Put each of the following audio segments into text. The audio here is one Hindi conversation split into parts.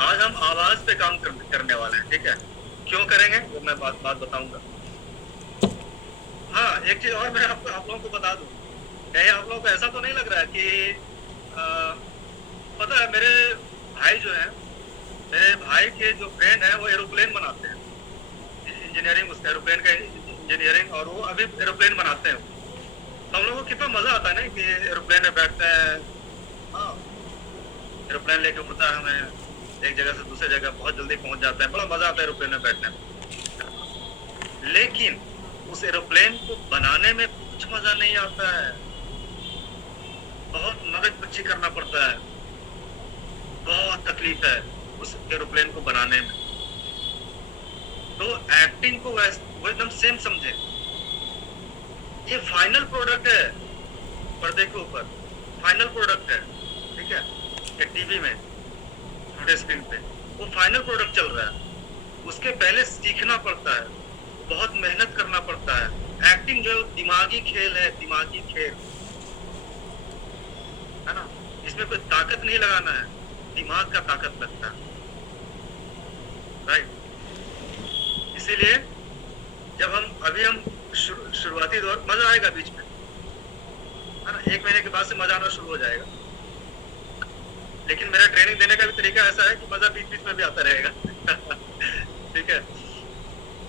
आज हम आवाज पे काम करने वाले हैं, ठीक है। क्यों करेंगे वो मैं बात बताऊंगा। हाँ, एक चीज और मैं आप लोगों को बता दूं, कहीं आप लोगों को ऐसा तो नहीं लग रहा है कि आ, पता है मेरे भाई जो है, मेरे भाई के जो फ्रेंड है वो एरोप्लेन बनाते हैं, इंजीनियरिंग, उसका एरोप्लेन का इंजीनियरिंग, और वो अभी एरोप्लेन बनाते हैं। तो हम लोगों को कितना मजा आता है ना कि एरोप्लेन में बैठते हैं। हाँ, एरोप्लेन लेके उड़ता है, हमें एक जगह से दूसरी जगह बहुत जल्दी पहुंच जाता है, बड़ा मजा आता है एरोप्लेन में बैठने में। लेकिन उस एरोप्लेन को बनाने में कुछ मजा नहीं आता है, बहुत मगज मच्छी करना पड़ता है, बहुत तकलीफ है उस एरोप्लेन को बनाने में। तो एक्टिंग को वो एकदम सेम समझे, ये फाइनल प्रोडक्ट है, पर्दे के ऊपर फाइनल प्रोडक्ट है, ठीक है, या टीवी में छोटे स्क्रीन पे वो फाइनल प्रोडक्ट चल रहा है। उसके पहले सीखना पड़ता है, बहुत मेहनत करना पड़ता है। एक्टिंग जो दिमागी खेल है, दिमागी खेल है ना, इसमें कोई ताकत नहीं लगाना है, दिमाग का ताकत लगता है, राइट। इसीलिए जब हम शुरुआती दौर, मजा आएगा बीच में, है ना, 1 महीने के बाद से मजा आना शुरू हो जाएगा। लेकिन मेरा ट्रेनिंग देने का भी तरीका ऐसा है कि मजा बीच बीच में भी आता रहेगा। ठीक है।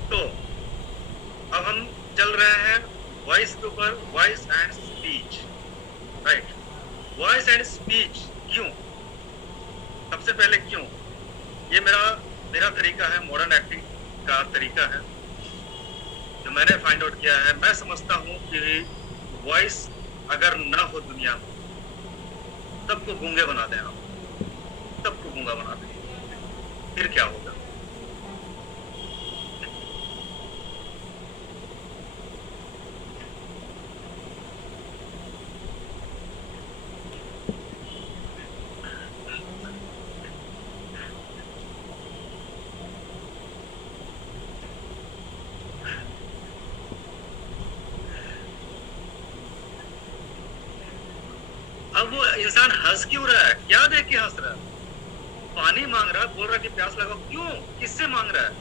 तो अब हम चल रहे हैं वॉइस के ऊपर, voice and speech, right. Voice and speech क्यों, सबसे पहले क्यों, ये मेरा तरीका है, मॉडर्न एक्टिंग का तरीका है जो मैंने फाइंड आउट किया है। मैं समझता हूँ कि वॉइस अगर ना हो दुनिया में, सबको गूंगे बना दें आप, सबको गूंगा बना दें, फिर क्या होगा। अब वो इंसान हंस क्यों रहा है, क्या देख के हंस रहा है? पानी मांग रहा है, बोल रहा है कि प्यास लगाओ, क्यों, किससे मांग रहा है?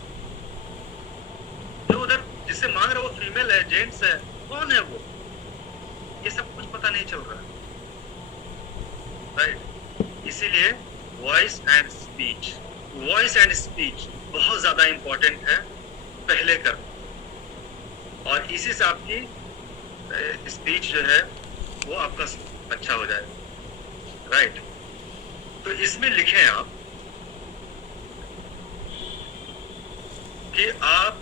जो उधर जिससे मांग रहा है वो फीमेल है, जेंट्स है, कौन है वो? ये सब कुछ पता नहीं चल रहा है, राइट। इसीलिए voice and speech, voice and speech बहुत ज्यादा इंपॉर्टेंट है पहले कर, और इसी से आपकी स्पीच जो है वो आपका अच्छा हो जाए, राइट। तो इसमें लिखें आप कि आप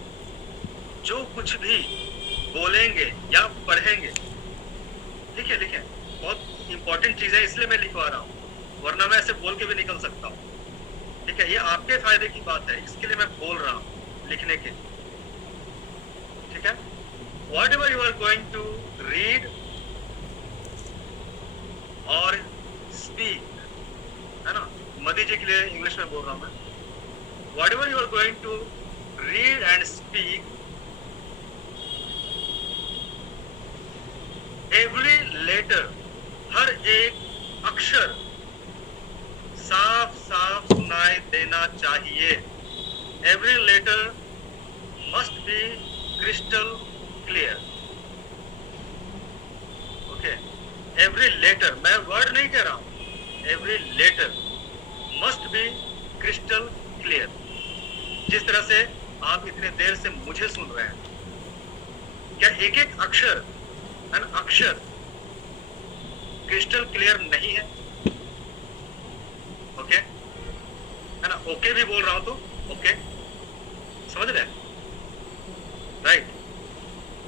जो कुछ भी बोलेंगे या पढ़ेंगे, लिखें, बहुत इंपॉर्टेंट चीज है, इसलिए मैं लिखवा रहा हूँ, वरना मैं ऐसे बोल के भी निकल सकता हूँ, ठीक है। ये आपके फायदे की बात है, इसके लिए मैं बोल रहा हूँ, लिखने के लिए, ठीक है। Whatever you are going to read और स्पीक, है ना, मोदी जी के लिए इंग्लिश में बोल रहा हूं मैं। Whatever you are going to read and speak, every letter, हर एक अक्षर साफ साफ सुनाई देना चाहिए। Every letter must be crystal clear, okay। Every letter, मैं वर्ड नहीं कह रहा हूं, every letter must be crystal clear। जिस तरह से आप इतने देर से मुझे सुन रहे हैं, क्या एक एक अक्षर, अक्षर क्रिस्टल क्लियर नहीं है? ओके, है ना, ओके भी बोल रहा हूं तो ओके, समझ रहे, राइट।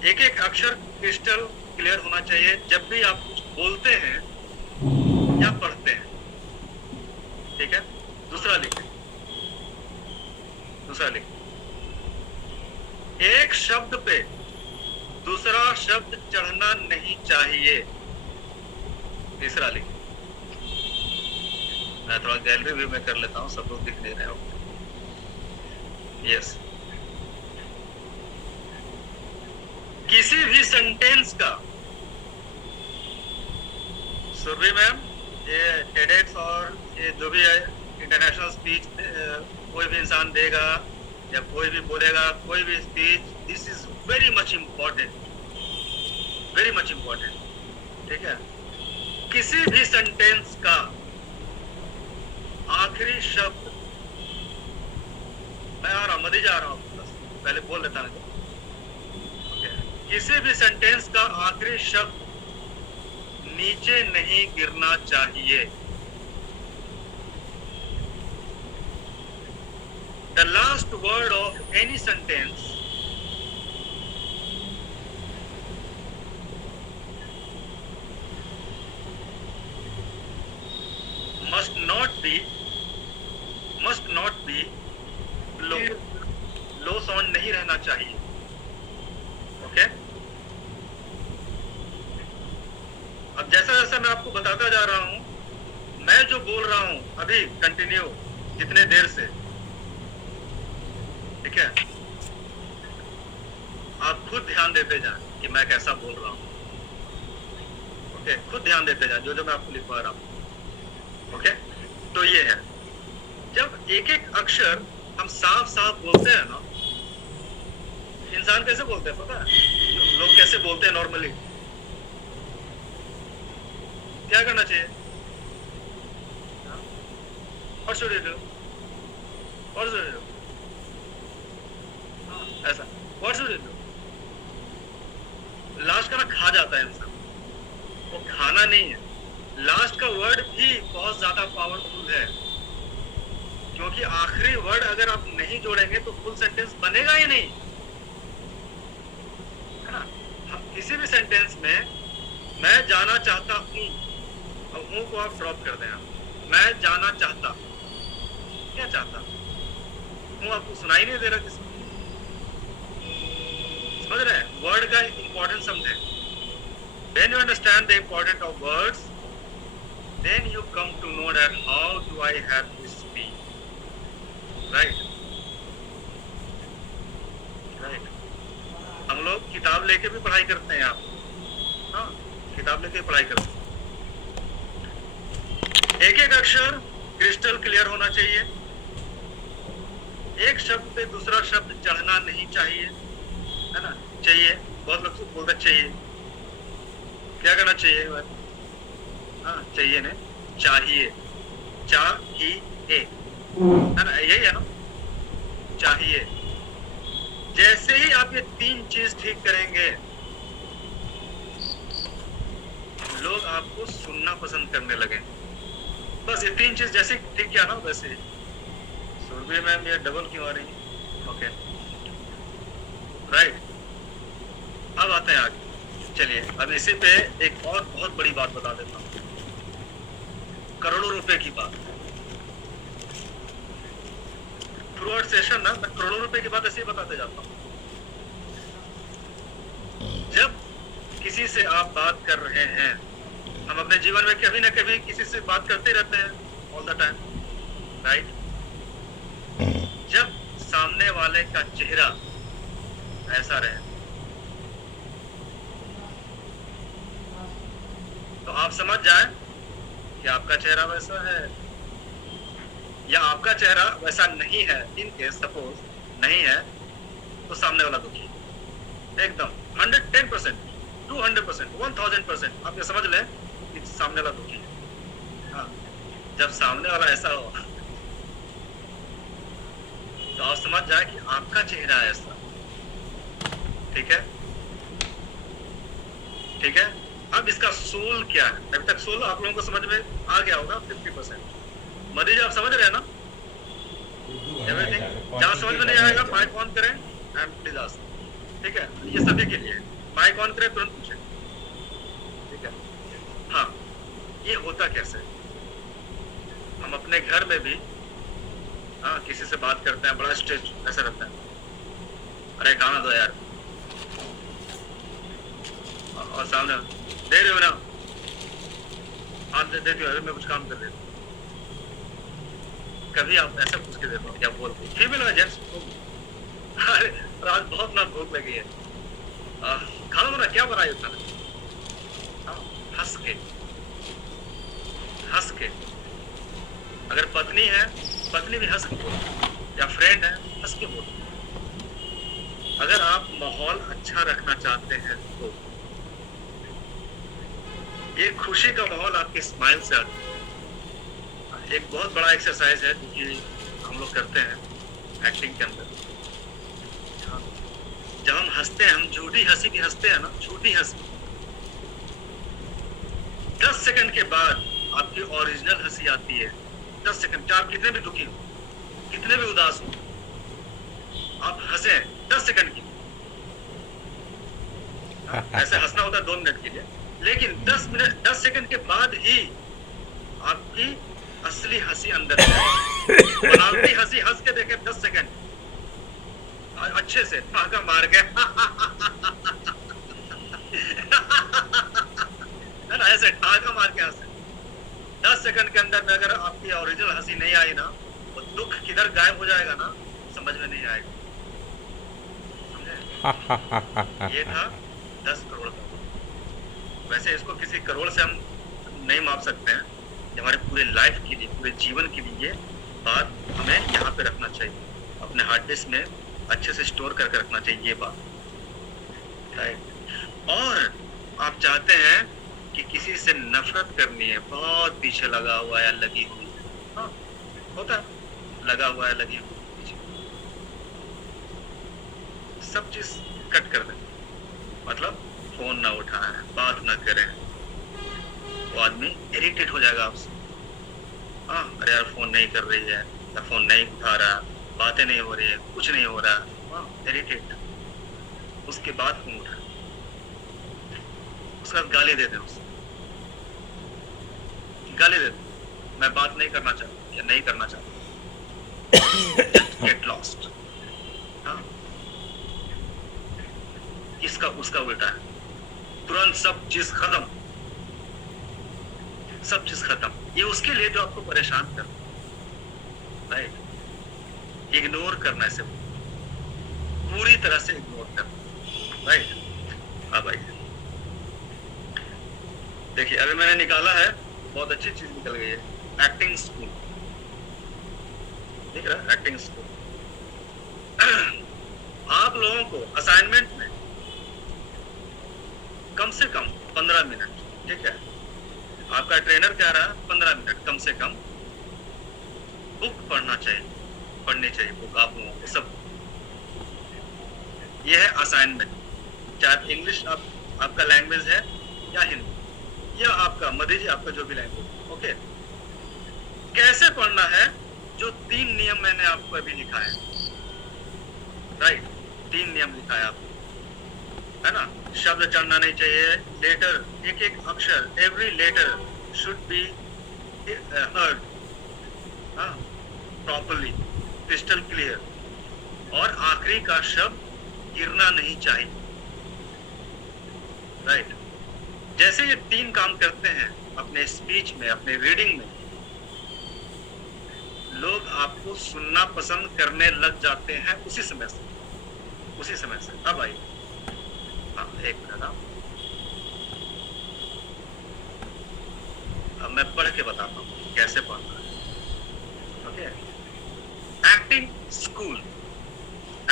एक एक अक्षर क्रिस्टल क्लियर होना चाहिए जब भी आप कुछ बोलते हैं या पढ़ते हैं, ठीक है। दूसरा लिखें, एक शब्द पे दूसरा शब्द चढ़ना नहीं चाहिए। तीसरा लिखें, मैं थोड़ा गैलरी व्यू में कर लेता हूं, सब लोग दिख नहीं रहे हो, यस। किसी भी सेंटेंस का, सुरभि मैम, ये टेडेक्स और ये जो भी है इंटरनेशनल स्पीच कोई भी इंसान देगा या कोई भी बोलेगा, कोई भी speech, this is very much important, very much important. ठीक है, किसी भी सेंटेंस का आखिरी शब्द, मैं आ रहा हूं, मधी जा रहा हूं, बस पहले बोल लेता हूं। किसी भी सेंटेंस का आखिरी शब्द नीचे नहीं गिरना चाहिए। The last word of any sentence must not be low, low sound नहीं रहना चाहिए। ओके, अब जैसा जैसा मैं आपको बताता जा रहा हूं, मैं जो बोल रहा हूं अभी कंटिन्यू जितने देर से, ठीक है, आप खुद ध्यान देते जाएं कि मैं कैसा बोल रहा हूं। ओके, खुद ध्यान देते जाएं जो जो मैं आपको लिखवा रहा हूं। ओके, तो ये है, जब एक एक अक्षर हम साफ साफ बोलते हैं ना, इंसान कैसे बोलते हैं पता है? लोग कैसे बोलते हैं नॉर्मली? क्या करना चाहिए? और should you do? What should you do? ऐसा What should you do? Last का ना खा जाता है इंसान, वो खाना नहीं है। लास्ट का वर्ड भी बहुत ज्यादा पावरफुल है, क्योंकि आखिरी वर्ड अगर आप नहीं जोड़ेंगे तो फुल सेंटेंस बनेगा ही नहीं, है ना? किसी भी सेंटेंस में मैं जाना चाहता हूँ, अब हूँ को आप ड्रॉप कर दें। मैं जाना चाहता, क्या चाहता हूँ? आपको सुनाई नहीं दे रहा किसी, समझ रहे हैं? वर्ड का इंपॉर्टेंस समझे। When you understand the importance of words, then you come to know that how do I have to speak, right? Right. हम लोग किताब लेके भी पढ़ाई करते हैं, आप, हाँ, किताब लेके पढ़ाई करते हैं। एक एक अक्षर क्रिस्टल क्लियर होना चाहिए, एक शब्द पे दूसरा शब्द चढ़ना नहीं चाहिए, है ना? चाहिए, बहुत लोग बोलते चाहिए, क्या करना चाहिए? हाँ, चाहिए ने चाहिए, चाहिए, है ना? यही है ना, चाहिए। जैसे ही आप ये तीन चीज ठीक करेंगे, लोग आपको सुनना पसंद करने लगे। बस ये तीन चीज जैसे ठीक किया ना, वैसे सुरभि मैम ये डबल क्यों आ रही है? Okay, right. अब आते हैं आगे, चलिए अब इसी पे एक और बहुत बड़ी बात बता देता हूँ, करोड़ों रुपए की बात। थ्रू आउट सेशन ना मैं करोड़ों रुपए की बात ऐसे ही बताते जाता हूँ। जब किसी से आप बात कर रहे हैं, हम अपने जीवन में कभी ना कभी किसी से बात करते रहते हैं, ऑल द टाइम, राइट? जब सामने वाले का चेहरा ऐसा रहे तो आप समझ जाए कि आपका चेहरा वैसा है या आपका चेहरा वैसा नहीं है। इन केस सपोज नहीं है तो सामने वाला दुखी, एकदम 110%, 200%, 1000%, आप ये समझ लें कि सामने वाला दुखी है। हाँ, जब सामने वाला ऐसा हो तो आप समझ जाए कि आपका चेहरा ऐसा, ठीक है? ठीक है, अब इसका सोल क्या है? अभी तक सोल आप लोगों को समझ में आ गया होगा 50%। मधी जी आप समझ रहे हैं ना एवरीथिंग? जहाँ समझ में नहीं आएगा माइक ऑन करें एंड प्लीज आस्क, ठीक है? ये सभी के लिए माइक ऑन करें, तुरंत पूछें, ठीक है? हाँ, ये होता कैसे? हम अपने घर में भी हाँ किसी से बात करते हैं, बड़ा स्टेज ऐसा रहता है, अरे खाना दो यार, और सामने दे रहे हो ना, हाथ देती हो, मैं कुछ काम कर रही हूँ। कभी आप ऐसा पूछ के देखो, क्या बोल रहे फीमेल है जेंट्स? अरे आज बहुत ना भूख लगी है, खाना बना, क्या बनाई खाना? हंस के अगर पत्नी है, पत्नी भी हंस के बोलो, या फ्रेंड है, हंस के बोलो। अगर आप माहौल अच्छा रखना चाहते हैं तो ये खुशी का माहौल आपके स्माइल से आता है। एक बहुत बड़ा एक्सरसाइज है जो कि हम लोग करते हैं एक्टिंग के अंदर। जब हम हंसते हैं, हम झूठी हंसी भी हंसते हैं ना, झूठी हंसी, 10 सेकंड के बाद आपकी ओरिजिनल हंसी आती है। 10 सेकंड, चाहे आप कितने भी दुखी हो, कितने भी उदास हो, आप हंसे 10 सेकंड की। ऐसे हंसना होता है 2 मिनट के लिए, लेकिन 10 सेकंड के बाद ही आपकी असली हंसी अंदर जाए। बनावटी हंसी हंस के देखे 10 सेकंड अच्छे से ठहाका मार के है ना, ऐसे ठहाका मार के हंसे। 10 सेकंड के अंदर में अगर आपकी ओरिजिनल हंसी नहीं आई ना, वो दुख किधर गायब हो जाएगा ना, समझ में नहीं आएगा। समझे? ये था 10 करोड़ का। वैसे इसको किसी करोड़ से हम नहीं माप सकते हैं। हमारे पूरे लाइफ के लिए, पूरे जीवन के लिए ये बात हमें यहाँ पे रखना चाहिए, अपने हार्ड डिस्क में अच्छे से स्टोर करके रखना चाहिए ये बात, राइट। और आप चाहते हैं कि किसी से नफरत करनी है, बहुत पीछे लगा हुआ है, लगी हुई है, हाँ होता है, लगा हुआ है, लगी हुई पीछे, सब चीज कट कर दें। मतलब फोन ना उठाएं, बात ना करें, वो आदमी इरिटेट हो जाएगा आपसे। हाँ, अरे यार फोन नहीं कर रही है, या फोन नहीं उठा रहा, बातें नहीं हो रही है, कुछ नहीं हो रहा, हाँ इरिटेट। उसके बाद फोन उठा, उसका गाली दे दे, उसे गाली दे दे, मैं बात नहीं करना चाहता या नहीं करना चाहता, गेट लॉस्ट। हाँ, इसका उसका उल्टा है, तुरंत सब चीज खत्म, सब चीज खत्म। ये उसके लिए जो आपको परेशान कर, राइट। इग्नोर करना है, पूरी तरह से इग्नोर करना, राइट। अब आइए देखिए, अभी मैंने निकाला है, बहुत अच्छी चीज निकल गई है, एक्टिंग स्कूल। दिख रहा है एक्टिंग स्कूल। आप लोगों को असाइनमेंट में कम से कम 15 मिनट, ठीक है, आपका ट्रेनर कह रहा है 15 मिनट कम से कम बुक पढ़ना चाहिए, पढ़नी चाहिए बुक आप लोगों को सब। ये है असाइनमेंट, चाहे इंग्लिश आपका लैंग्वेज है या हिंदी, या आपका मधेजी, आपका जो भी लैंग्वेज, ओके। कैसे पढ़ना है, जो 3 नियम मैंने आपको अभी लिखा है, राइट, 3 नियम लिखा है आपको, है ना। शब्द चढ़ना नहीं चाहिए, लेटर, एक एक अक्षर, every letter should be heard properly, crystal clear, और आखिरी का शब्द गिरना नहीं चाहिए, राइट। जैसे ये 3 काम करते हैं अपने स्पीच में, अपने रीडिंग में, लोग आपको सुनना पसंद करने लग जाते हैं उसी समय से, उसी समय से। अब आइए, हाँ एक मिनट, अब मैं पढ़ के बताता हूँ कैसे पढ़ना है, okay. Acting school,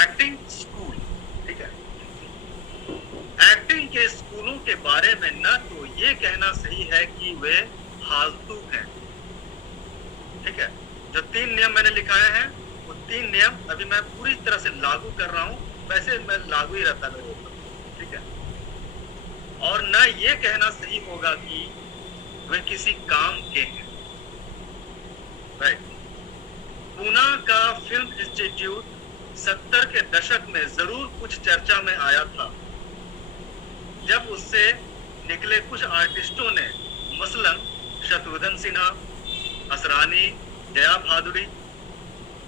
acting school, ठीक है। एक्टिंग के स्कूलों के बारे में ना तो ये कहना सही है कि वे फालतू हैं, ठीक है। जो 3 नियम मैंने लिखाए हैं, वो 3 नियम अभी मैं पूरी तरह से लागू कर रहा हूँ, वैसे मैं लागू ही रहता मेरे ऊपर, ठीक है। और ना ये कहना सही होगा कि वे किसी काम के हैं, राइट। पूना का फिल्म इंस्टीट्यूट 70 के दशक में जरूर कुछ चर्चा में आया था, जब उससे निकले कुछ आर्टिस्टों ने, मसलन शत्रुघ्न सिन्हा, असरानी, जया भादुरी,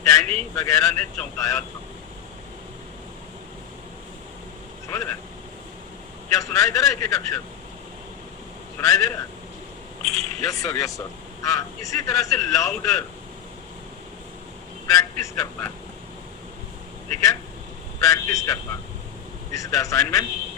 डैनी वगैरह ने चौंकाया था। समझ रहे हैं? क्या सुनाई दे रहा है? एक एक अक्षर सुनाई दे रहा है? Yes sir, yes sir. हाँ, इसी तरह से लाउडर प्रैक्टिस करना है, ठीक है, प्रैक्टिस करना। This is the assignment.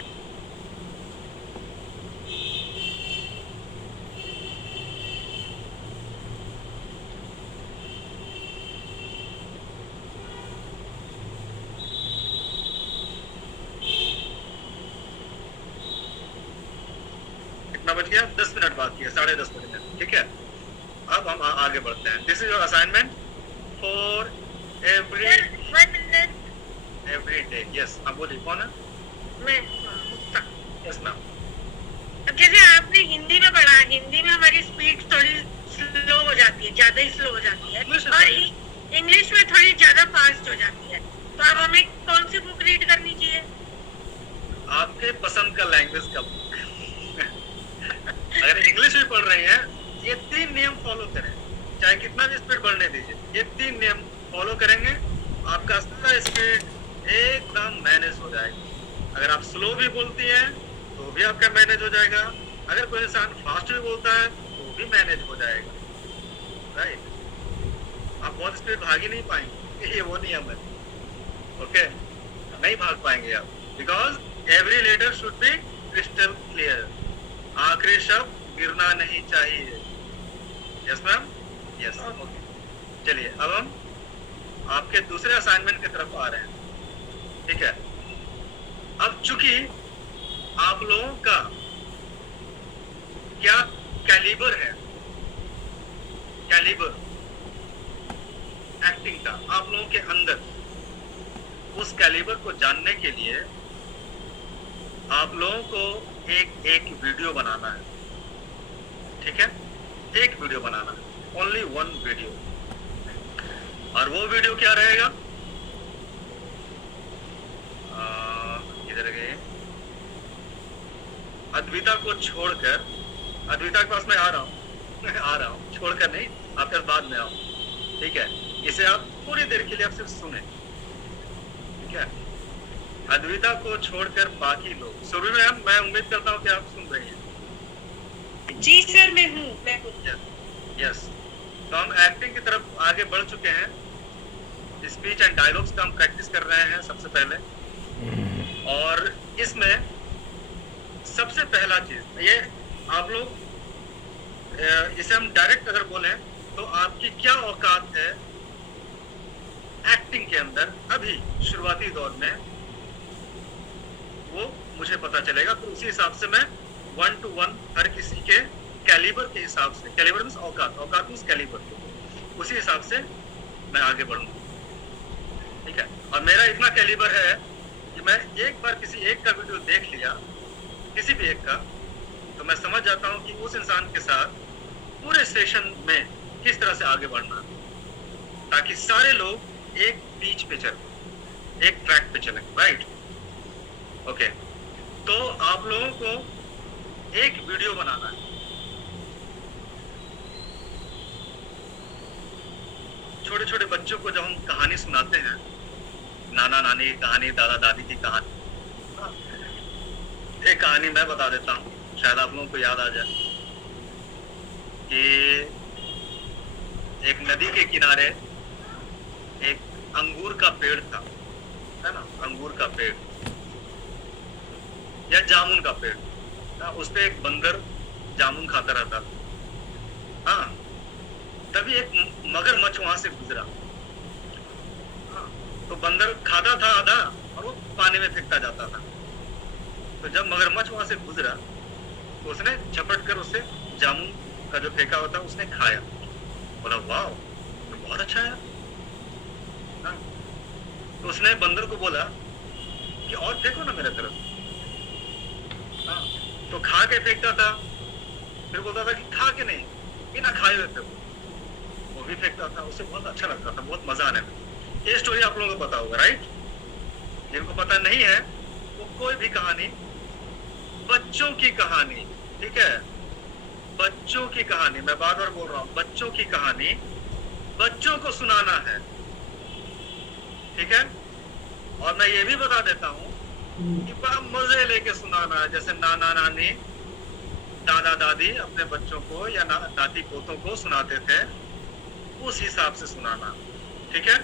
कितना बच गया? 10 मिनट बाकी है, 10:30 मिनट, ठीक है। अब हम आगे बढ़ते हैं। This is your assignment for every day. Yes, आप बोलिए, कौन है? मैं यस मैम। अब जैसे आपने हिंदी में पढ़ा, हिंदी में हमारी स्पीड थोड़ी स्लो हो जाती है, ज्यादा ही स्लो हो जाती है, और इंग्लिश में थोड़ी ज्यादा फास्ट हो जाती है। तो अब हमें कौन सी बुक रीड करनी चाहिए? आपके पसंद का लैंग्वेज का बुक। अगर इंग्लिश भी पढ़ रही हैं, ये 3 नियम फॉलो करें, चाहे कितना भी स्पीड बढ़ने दीजिए, ये 3 नियम फॉलो करेंगे, आपका सारा स्पीड एकदम मैनेज हो जाएगा। अगर आप स्लो भी बोलती हैं तो भी आपका मैनेज हो जाएगा, अगर कोई इंसान फास्ट भी बोलता है तो भी मैनेज हो जाएगा, राइट। आप बहुत स्पीड भाग ही नहीं पाएंगे, ये वो नियम है, ओके। नहीं भाग पाएंगे आप, because every letter should be crystal clear. आखिरी शब्द गिरना नहीं चाहिए। Yes ma'am, yes, okay. चलिए अब हम आपके दूसरे असाइनमेंट की तरफ आ रहे हैं, ठीक है। अब चूंकि आप लोगों का क्या कैलिबर है, कैलिबर एक्टिंग का आप लोगों के अंदर, उस कैलिबर को जानने के लिए आप लोगों को एक वीडियो बनाना है, ठीक है। एक वीडियो बनाना है, ओनली 1 वीडियो। और वो वीडियो क्या रहेगा? इधर गए, अद्विता को छोड़कर, अद्विता के पास मैं आ रहा हूँ आ रहा हूँ, छोड़कर नहीं, आपके बाद में आऊँ, ठीक है। इसे आप थोड़ी देर के लिए आप सिर्फ सुने, ठीक है। अद्विता को छोड़कर बाकी लोग। सुरभि मैम, मैं उम्मीद करता हूँ कि आप सुन रही हैं। जी सर, मैं हूँ। यस, तो हम एक्टिंग की तरफ आगे बढ़ चुके हैं। स्पीच एंड डायलॉग्स का हम प्रैक्टिस कर रहे हैं सबसे पहले, और इसमें सबसे पहला चीज ये, आप लोग इसे हम डायरेक्ट अगर बोले तो आपकी क्या औकात है एक्टिंग के अंदर अभी शुरुआती दौर में, वो मुझे पता चलेगा। तो उसी हिसाब से मैं 1 to 1 हर किसी के कैलिबर के हिसाब से, कैलिबर मींस औकात, औकात मींस कैलिबर, उसी हिसाब से मैं आगे बढ़ूंगा, ठीक है। और मेरा इतना कैलिबर है कि मैं एक बार किसी एक का वीडियो देख लिया, किसी भी एक का, तो मैं समझ जाता हूँ कि उस इंसान के साथ पूरे सेशन में किस तरह से आगे बढ़ना है, ताकि सारे लोग एक बीच पे चले, एक ट्रैक पे चले, राइट, ओके। तो आप लोगों को एक वीडियो बनाना है, छोटे छोटे बच्चों को जब हम कहानी सुनाते हैं, नाना नानी की कहानी, दादा दादी की कहानी, एक कहानी मैं बता देता हूँ, शायद आप लोगों को याद आ जाए कि एक नदी के किनारे एक अंगूर का पेड़ था, है ना, अंगूर का पेड़ या जामुन का पेड़, उस पे एक बंदर जामुन खाता रहता था। हाँ, तभी एक मगरमच्छ वहां से गुजरा। हाँ, तो बंदर खाता था आधा और वो पानी में फेंकता जाता था। तो जब मगरमच्छ वहां से गुजरा तो उसने झपट कर उससे जामुन का जो फेंका होता उसने खाया, बोला वाह तो बहुत अच्छा है। हाँ, तो उसने बंदर को बोला कि और फेंको ना मेरे तरफ। हाँ, तो खा के फेंकता था, फिर बोलता था कि खा के नहीं, बिना खाए हुए फेंको, वो भी फेंकता था, उसे बहुत अच्छा लगता था, बहुत मजा आने में। ये स्टोरी आप लोगों को पता होगा, राइट। जिनको पता नहीं है वो कोई भी कहानी, बच्चों की कहानी, ठीक है, बच्चों की कहानी, मैं बार बार बोल रहा हूँ, बच्चों की कहानी बच्चों को सुनाना है, ठीक है। और मैं ये भी बता देता हूँ कि बड़ा मजे लेके सुनाना है, जैसे नाना नानी दादा दादी अपने बच्चों को या नाती पोतों को सुनाते थे, उस हिसाब से सुनाना, ठीक है,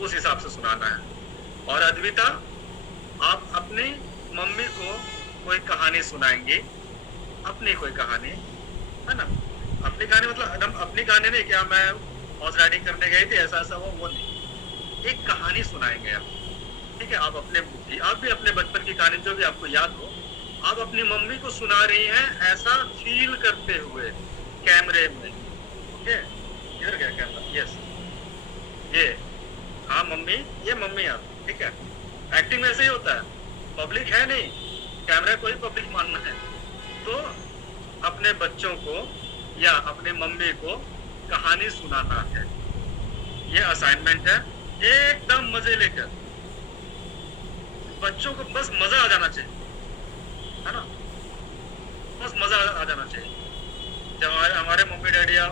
उस हिसाब से सुनाना है। और अद्विता, आप अपनी मम्मी को कोई कहानी सुनाएंगी, अपनी कोई कहानी, है ना, अपनी कहानी, मतलब एकदम अपनी कहानी नहीं क्या मैं हॉर्स राइडिंग करने गई थी ऐसा ऐसा वो नहीं, एक कहानी सुनाएंगे आप, ठीक है। आप भी अपने बचपन की कहानी जो भी आपको याद हो आप अपनी मम्मी को सुना रही हैं ऐसा फील करते हुए कैमरे में। ओके, इधर क्या कैमरा, यस, ये, हाँ मम्मी, ये मम्मी आप, ठीक है। एक्टिंग में ऐसे ही होता है, पब्लिक है नहीं, कैमरा को ही पब्लिक मानना है। तो अपने बच्चों को या अपने मम्मी को कहानी सुनाना है, ये असाइनमेंट है, एकदम मजे लेकर। बच्चों को बस मजा आ जाना चाहिए, है ना, बस मजा आ जाना चाहिए। जब हमारे मम्मी डैडी या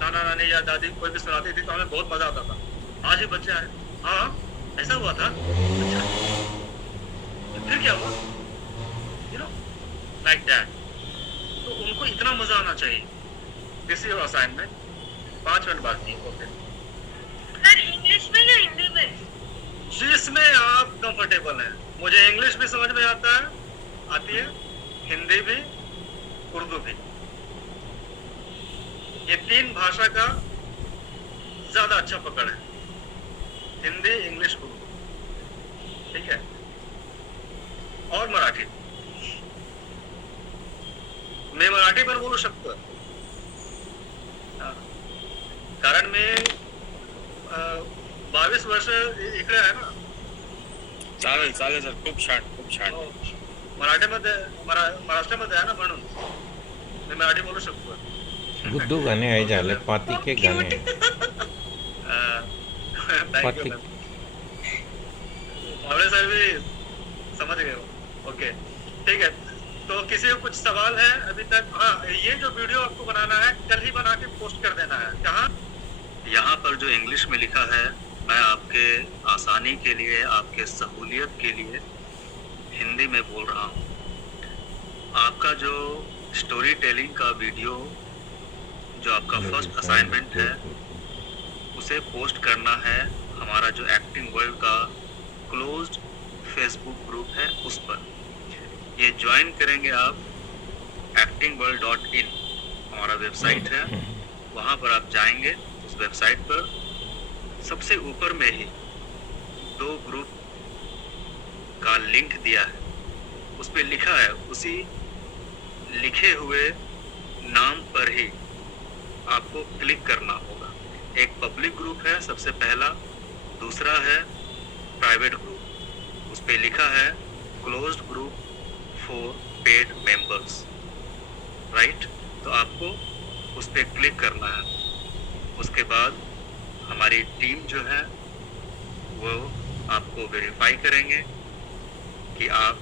नाना नानी या दादी कोई भी सुनाती थी तो हमें बहुत मजा आता था। आज भी बच्चे आए, हाँ ऐसा हुआ था, अच्छा फिर क्या हुआ, यू नो, लाइक दैट। तो उनको इतना मजा आना चाहिए। This is assignment. 5 मिनट बाकी, ओके। सर इंग्लिश में या हिंदी में? जिसमें आप कंफर्टेबल हैं। मुझे इंग्लिश भी समझ में आता है, आती है, हिंदी भी, उर्दू भी। ये 3 भाषा का ज्यादा अच्छा पकड़ है, हिंदी, इंग्लिश, उर्दू, ठीक है, और मराठी। मैं मराठी पण बोलू शकतो, कारण मी 22 वर्ष इकडे आहे ना। चालेल चालेल सर, खूप छान खूप छान. मराठीमध्ये महाराष्ट्रामध्ये आहे ना, म्हणून मी मराठी बोलू शकतो. गुड्डू गाने आए जाले, पाती के गाने थैंक यू। आवड़े सर भी समझ गए हो, ओके ठीक है। तो किसी को कुछ सवाल है अभी तक? हाँ, ये जो वीडियो आपको बनाना है कल ही बना के पोस्ट कर देना है। कहाँ? यहाँ पर जो इंग्लिश में लिखा है, मैं आपके आसानी के लिए, आपके सहूलियत के लिए हिंदी में बोल रहा हूँ। आपका जो स्टोरी टेलिंग का वीडियो, जो आपका फर्स्ट असाइनमेंट है, उसे पोस्ट करना है हमारा जो एक्टिंग वर्ल्ड का क्लोज्ड फेसबुक ग्रुप है उस पर। ये ज्वाइन करेंगे आप actingworld.in, हमारा वेबसाइट है, वहाँ पर आप जाएंगे। उस वेबसाइट पर सबसे ऊपर में ही 2 ग्रुप का लिंक दिया है, उस पर लिखा है, उसी लिखे हुए नाम पर ही आपको क्लिक करना होगा। एक पब्लिक ग्रुप है सबसे पहला, दूसरा है प्राइवेट ग्रुप। उस पर लिखा है closed group for paid members, right. तो आपको उस पर क्लिक करना है। उसके बाद हमारी टीम जो है वो आपको वेरीफाई करेंगे कि आप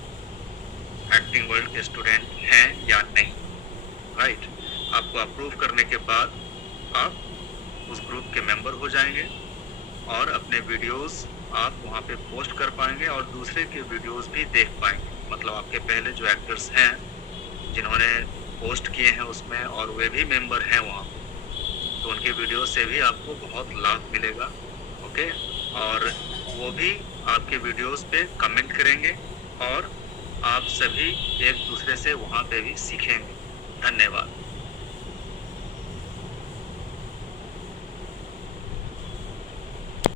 एक्टिंग वर्ल्ड के स्टूडेंट हैं या नहीं, राइट। आपको अप्रूव करने के बाद आप उस ग्रुप के मेंबर हो जाएंगे और अपने वीडियोस आप वहाँ पे पोस्ट कर पाएंगे और दूसरे के वीडियोस भी देख पाएंगे। मतलब आपके पहले जो एक्टर्स हैं जिन्होंने पोस्ट किए हैं उसमें, और वे भी मेंबर हैं वहाँ, तो उनके वीडियो से भी आपको बहुत लाभ मिलेगा, ओके। और वो भी आपके वीडियोस पे कमेंट करेंगे और आप सभी एक दूसरे से वहाँ पे भी सीखेंगे। धन्यवाद।